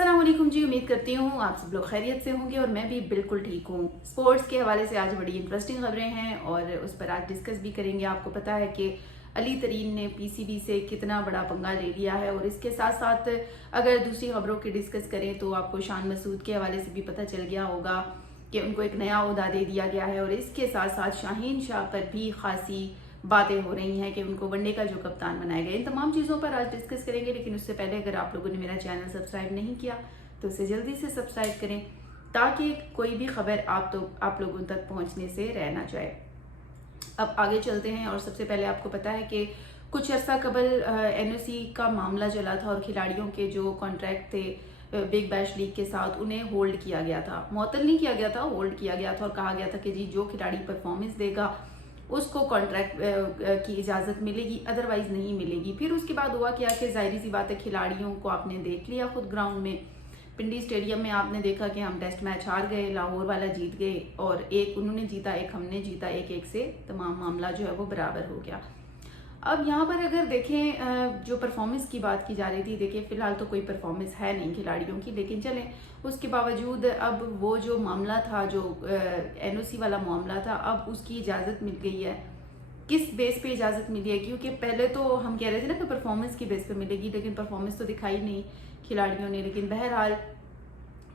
अस्सलाम वालेकुम जी, उम्मीद करती हूँ आप सब लोग खैरियत से होंगे और मैं भी बिल्कुल ठीक हूँ। स्पोर्ट्स के हवाले से आज बड़ी इंटरेस्टिंग खबरें हैं और उस पर आज डिस्कस भी करेंगे। आपको पता है कि अली तरीन ने पीसीबी से कितना बड़ा पंगा ले लिया है और इसके साथ साथ अगर दूसरी खबरों की डिस्कस करें तो आपको शान मसूद के हवाले से भी पता चल गया होगा कि उनको एक नया ओहदा दे दिया गया है और इसके साथ साथ शाहीन शाह पर भी खासी बातें हो रही हैं कि उनको वनडे का जो कप्तान बनाया गया। इन तमाम चीज़ों पर आज डिस्कस करेंगे, लेकिन उससे पहले अगर आप लोगों ने मेरा चैनल सब्सक्राइब नहीं किया तो उसे जल्दी से सब्सक्राइब करें ताकि कोई भी खबर आप लोगों तक पहुंचने से रह ना जाए। अब आगे चलते हैं और सबसे पहले आपको पता है कि कुछ अर्सा कबल एनओसी का मामला चला था और खिलाड़ियों के जो कॉन्ट्रैक्ट थे बिग बैश लीग के साथ उन्हें होल्ड किया गया था, मुअत्तल नहीं किया गया था, होल्ड किया गया था और कहा गया था कि जी जो खिलाड़ी परफॉर्मेंस देगा उसको कॉन्ट्रैक्ट की इजाज़त मिलेगी, अदरवाइज नहीं मिलेगी। फिर उसके बाद हुआ क्या कि जाहिर सी बात है खिलाड़ियों को आपने देख लिया खुद ग्राउंड में, पिंडी स्टेडियम में आपने देखा कि हम टेस्ट मैच हार गए, लाहौर वाला जीत गए और एक उन्होंने जीता एक हमने जीता, एक एक से तमाम मामला जो है वो बराबर हो गया। अब यहाँ पर अगर देखें जो परफॉर्मेंस की बात की जा रही थी, देखिए फ़िलहाल तो कोई परफॉर्मेंस है नहीं खिलाड़ियों की, लेकिन चलें उसके बावजूद अब वो जो मामला था जो एनओसी वाला मामला था अब उसकी इजाज़त मिल गई है। किस बेस पे इजाज़त मिली है? क्योंकि पहले तो हम कह रहे थे ना कि परफॉर्मेंस की बेस पे मिलेगी, लेकिन परफॉर्मेंस तो दिखाई नहीं खिलाड़ियों ने। लेकिन बहरहाल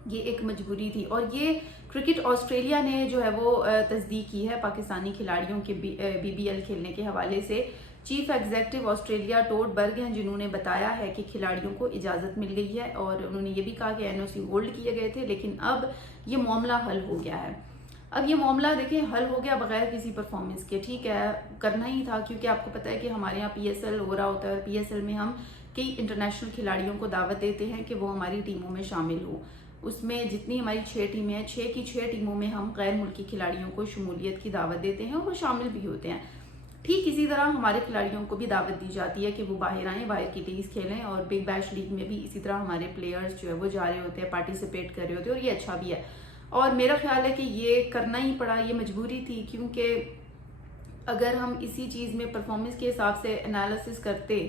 ये एक मजबूरी थी और ये क्रिकेट ऑस्ट्रेलिया ने जो है वो तस्दीक की है पाकिस्तानी खिलाड़ियों के बीबीएल खेलने के हवाले से। चीफ एग्जीक्यूटिव ऑस्ट्रेलिया टोड बर्ग हैं जिन्होंने बताया है कि खिलाड़ियों को इजाज़त मिल गई है और उन्होंने ये भी कहा कि एनओसी होल्ड किए गए थे, लेकिन अब ये मामला हल हो गया है। अब ये मामला देखें हल हो गया बगैर किसी परफॉर्मेंस के, ठीक है, करना ही था क्योंकि आपको पता है कि हमारे यहाँ पीएसएल हो रहा होता है और पीएसएल में हम कई इंटरनेशनल खिलाड़ियों को दावत देते हैं कि वो हमारी टीमों में शामिल हो। उसमें जितनी हमारी 6 टीमें हैं, 6 की 6 टीमों में हम गैर मुल्की खिलाड़ियों को शमूलियत की दावत देते हैं और वो शामिल भी होते हैं। ठीक इसी तरह हमारे खिलाड़ियों को भी दावत दी जाती है कि वो बाहर आएँ, बाहर की टीम्स खेलें और बिग बैश लीग में भी इसी तरह हमारे प्लेयर्स जो है वो जा रहे होते हैं, पार्टिसिपेट कर रहे होते हैं और ये अच्छा भी है। और मेरा ख्याल है कि ये करना ही पड़ा, ये मजबूरी थी, क्योंकि अगर हम इसी चीज़ में परफॉर्मेंस के हिसाब से एनालिसिस करते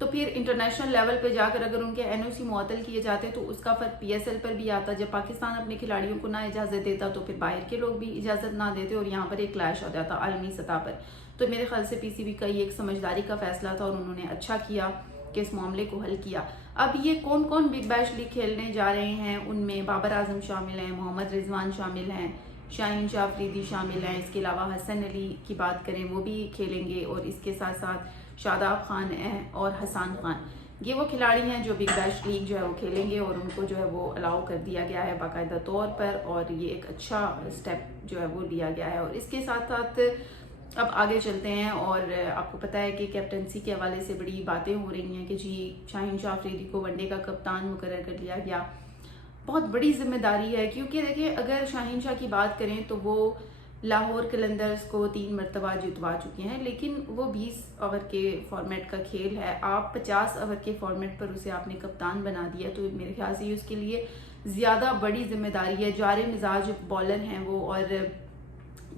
तो फिर इंटरनेशनल लेवल पे जाकर अगर उनके एनओसी मुअत्तल किए जाते तो उसका फ़र्क पीएसएल पर भी आता। जब पाकिस्तान अपने खिलाड़ियों को ना इजाज़त देता तो फिर बाहर के लोग भी इजाज़त ना देते और यहाँ पर एक क्लैश आ जाता आलमी सतह पर। तो मेरे ख्याल से पीसीबी का ये एक समझदारी का फैसला था और उन्होंने अच्छा किया कि इस मामले को हल किया। अब ये कौन कौन बिग बैश लीग खेलने जा रहे हैं, उनमें बाबर आजम शामिल हैं, मोहम्मद रिजवान शामिल हैं, शाहीन शाह अफरीदी शामिल हैं, इसके अलावा हसन अली की बात करें वो भी खेलेंगे और इसके साथ साथ शादाब खान हैं और हसन खान, ये वो खिलाड़ी हैं जो बिग बैश लीग जो है वो खेलेंगे और उनको जो है वो अलाउ कर दिया गया है बाकायदा तौर पर और ये एक अच्छा स्टेप जो है वो लिया गया है। और इसके साथ साथ अब आगे चलते हैं और आपको पता है कि कैप्टनसी के हवाले से बड़ी बातें हो रही हैं कि जी शाहीन शाह अफरीदी को वनडे का कप्तान मुकर्रर कर लिया गया। बहुत बड़ी जिम्मेदारी है क्योंकि देखिए अगर शाहीन शाह की बात करें तो वो लाहौर कलंदर्स को 3 मरतबा जितवा चुके हैं, लेकिन वो 20 ओवर के फॉर्मेट का खेल है, आप 50 ओवर के फॉर्मेट पर उसे आपने कप्तान बना दिया तो मेरे ख्याल से उसके लिए ज़्यादा बड़ी जिम्मेदारी है। जारे मिजाज बॉलर हैं वो और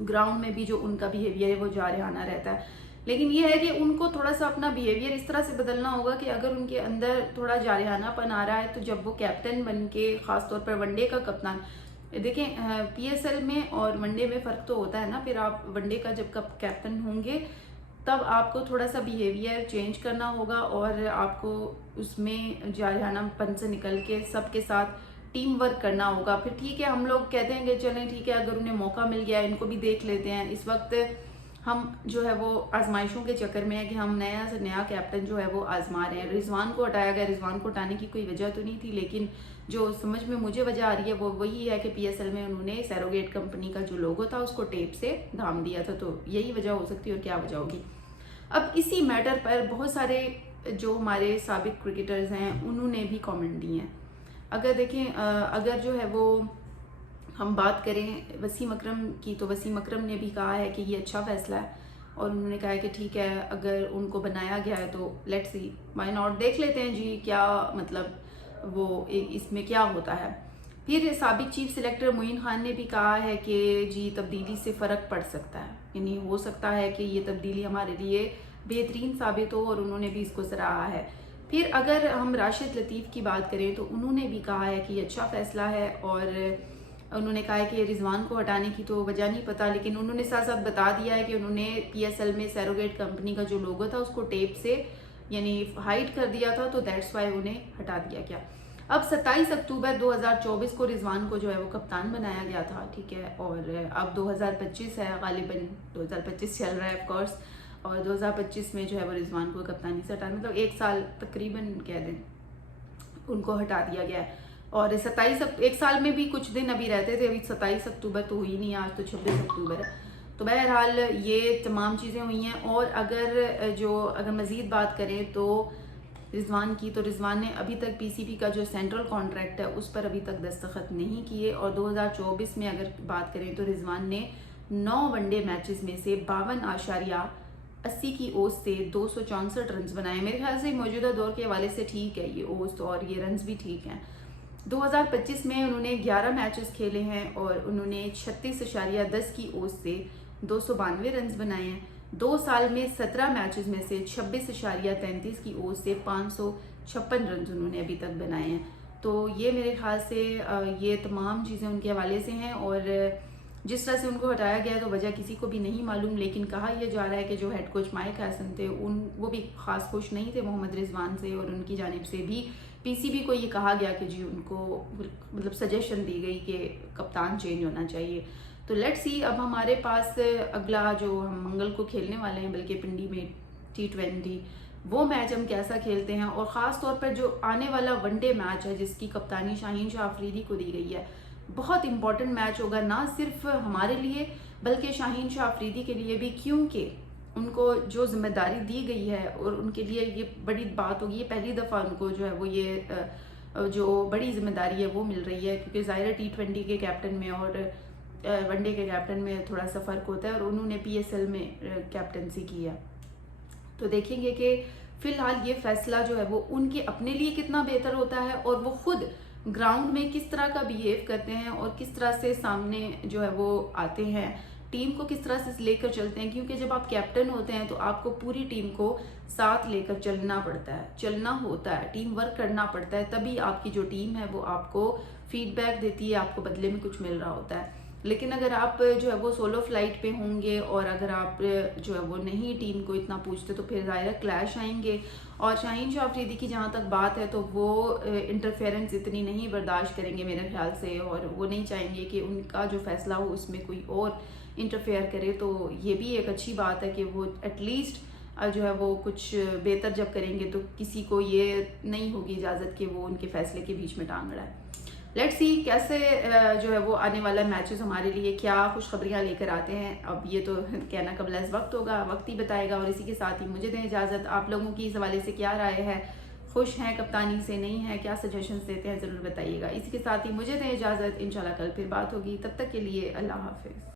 ग्राउंड में भी जो उनका बिहेवियर है वो जारहाना रहता है, लेकिन ये है कि उनको थोड़ा सा अपना बिहेवियर इस तरह से बदलना होगा कि अगर उनके अंदर थोड़ा जारहानापन आ रहा है तो जब वो कैप्टन बन के ख़ासतौर पर वनडे का कप्तान, देखें पीएसएल में और वनडे में फ़र्क तो होता है ना, फिर आप वनडे का जब कैप्टन होंगे तब आपको थोड़ा सा बिहेवियर चेंज करना होगा और आपको उसमें जारहानापन से निकल के सबके साथ टीम वर्क करना होगा। फिर ठीक है हम लोग कहते हैं कि चलें ठीक है अगर उन्हें मौका मिल गया इनको भी देख लेते हैं। इस वक्त हम जो है वो आजमाइशों के चक्कर में है कि हम नया से नया कैप्टन जो है वो आजमा रहे हैं। रिजवान को हटाया गया, रिजवान को हटाने की कोई वजह तो नहीं थी, लेकिन जो समझ में मुझे वजह आ रही है वो वही है कि पीएसएल में उन्होंने सैरोगेट कंपनी का जो लोगो था उसको टेप से धाम दिया था, तो यही वजह हो सकती है और क्या वजह होगी। अब इसी मैटर पर बहुत सारे जो हमारे साबिक क्रिकेटर्स हैं उन्होंने भी कमेंट दिए हैं। अगर देखें अगर जो है वो हम बात करें वसीम अकरम की तो वसीम अकरम ने भी कहा है कि ये अच्छा फैसला है और उन्होंने कहा है कि ठीक है अगर उनको बनाया गया है तो लेट्स सी व्हाई नॉट, देख लेते हैं जी क्या मतलब वो इसमें क्या होता है। फिर साबिक चीफ सिलेक्टर मोइन खान ने भी कहा है कि जी तब्दीली से फ़र्क पड़ सकता है, यानी हो सकता है कि ये तब्दीली हमारे लिए बेहतरीन साबित हो और उन्होंने भी इसको सराहा है। پھر اگر ہم راشد لطیف کی بات کریں تو انہوں نے بھی کہا ہے کہ یہ اچھا فیصلہ ہے، اور انہوں نے کہا ہے کہ رضوان کو ہٹانے کی تو وجہ نہیں پتہ، لیکن انہوں نے ساتھ ساتھ بتا دیا ہے کہ انہوں نے پی ایس ایل میں سیروگیٹ کمپنی کا جو لوگو تھا اس کو ٹیپ سے یعنی ہائڈ کر دیا تھا، تو دیٹس وائی انہیں ہٹا دیا گیا۔ اب 27 اکتوبر 2024 کو رضوان کو جو ہے وہ کپتان بنایا گیا تھا، ٹھیک ہے، اور اب 2025 ہے، غالباً 2025 چل رہا ہے آف کورس، اور 2025 میں جو ہے وہ رضوان کو کپتانی سے ہٹا، مطلب ایک سال تقریباً کہہ دیں ان کو ہٹا دیا گیا ہے۔ اور 27 ایک سال میں بھی کچھ دن ابھی رہتے تھے، ابھی 27 اکتوبر تو ہوئی نہیں، آج تو 26 اکتوبر ہے۔ تو بہرحال یہ تمام چیزیں ہوئی ہیں، اور اگر مزید بات کریں تو رضوان کی، تو رضوان نے ابھی تک پی سی بی کا جو سینٹرل کانٹریکٹ ہے اس پر ابھی تک دستخط نہیں کیے، اور 2024 میں اگر بات کریں تو رضوان نے 9 ون ڈے میچز میں سے 52.80 کی اوز سے 264 رنز بنائے۔ میرے خیال سے موجودہ دور کے حوالے سے ٹھیک ہے یہ اوز، اور یہ رنز بھی ٹھیک ہیں۔ 2025 میں انہوں نے 11 میچز کھیلے ہیں اور انہوں نے 36.10 کی اوز سے 292 رنز بنائے ہیں۔ 2 سال میں 17 میچز میں سے 26.33 کی اوز سے 556 رنز انہوں نے ابھی تک بنائے ہیں۔ تو یہ میرے خیال سے یہ تمام چیزیں ان کے حوالے سے ہیں، اور جس طرح سے ان کو ہٹایا گیا تو وجہ کسی کو بھی نہیں معلوم، لیکن کہا یہ جا رہا ہے کہ جو ہیڈ کوچ مائک ہیسن تھے وہ بھی خاص خوش نہیں تھے محمد رضوان سے، اور ان کی جانب سے بھی پی سی بی کو یہ کہا گیا کہ جی ان کو مطلب سجیشن دی گئی کہ کپتان چینج ہونا چاہیے۔ تو لیٹس سی، اب ہمارے پاس اگلا جو ہم منگل کو کھیلنے والے ہیں بلکہ پنڈی میں T20 وہ میچ ہم کیسا کھیلتے ہیں، اور خاص طور پر جو آنے والا ون ڈے میچ ہے جس کی کپتانی شاہین شاہ آفریدی کو دی گئی ہے، بہت امپورٹنٹ میچ ہوگا، نہ صرف ہمارے لیے بلکہ شاہین شاہ آفریدی کے لیے بھی، کیونکہ ان کو جو ذمہ داری دی گئی ہے اور ان کے لیے یہ بڑی بات ہوگی، یہ پہلی دفعہ ان کو جو ہے وہ یہ جو بڑی ذمہ داری ہے وہ مل رہی ہے، کیونکہ ظاہر T20 کے کیپٹن میں اور ون ڈے کے کیپٹن میں تھوڑا سا فرق ہوتا ہے، اور انہوں نے پی ایس ایل میں کیپٹنسی کی ہے۔ تو دیکھیں گے کہ فی الحال یہ فیصلہ جو ہے وہ ان کے اپنے لیے کتنا بہتر ہوتا ہے، اور وہ خود گراؤنڈ میں کس طرح کا بیہیو کرتے ہیں اور کس طرح سے سامنے جو ہے وہ آتے ہیں، ٹیم کو کس طرح سے لے کر چلتے ہیں، کیونکہ جب آپ کیپٹن ہوتے ہیں تو آپ کو پوری ٹیم کو ساتھ لے کر چلنا پڑتا ہے، چلنا ہوتا ہے، ٹیم ورک کرنا پڑتا ہے، تبھی آپ کی جو ٹیم ہے وہ آپ کو فیڈ بیک دیتی ہے، آپ کو بدلے میں کچھ مل رہا ہوتا ہے۔ لیکن اگر آپ جو ہے وہ سولو فلائٹ پہ ہوں گے، اور اگر آپ جو ہے وہ نہیں ٹیم کو اتنا پوچھتے، تو پھر ظاہر کلیش آئیں گے، اور شاہین شاہ آفریدی کی جہاں تک بات ہے تو وہ انٹرفیئرنس اتنی نہیں برداشت کریں گے میرے خیال سے، اور وہ نہیں چاہیں گے کہ ان کا جو فیصلہ ہو اس میں کوئی اور انٹرفیئر کرے۔ تو یہ بھی ایک اچھی بات ہے کہ وہ ایٹ لیسٹ جو ہے وہ کچھ بہتر جب کریں گے تو کسی کو یہ نہیں ہوگی اجازت کہ وہ ان کے فیصلے کے بیچ میں ٹانگ رہا ہے۔ لیٹس سی کیسے جو ہے وہ آنے والا میچز ہمارے لیے کیا خوشخبریاں لے کر آتے ہیں، اب یہ تو کہنا قبل از وقت ہوگا، وقت ہی بتائے گا۔ اور اسی کے ساتھ ہی مجھے دیں اجازت، آپ لوگوں کی اس حوالے سے کیا رائے ہے، خوش ہیں کپتانی سے، نہیں ہیں، کیا سجیشنز دیتے ہیں ضرور بتائیے گا۔ اسی کے ساتھ ہی مجھے دیں اجازت، انشاءاللہ کل پھر بات ہوگی، تب تک کے لیے اللہ حافظ۔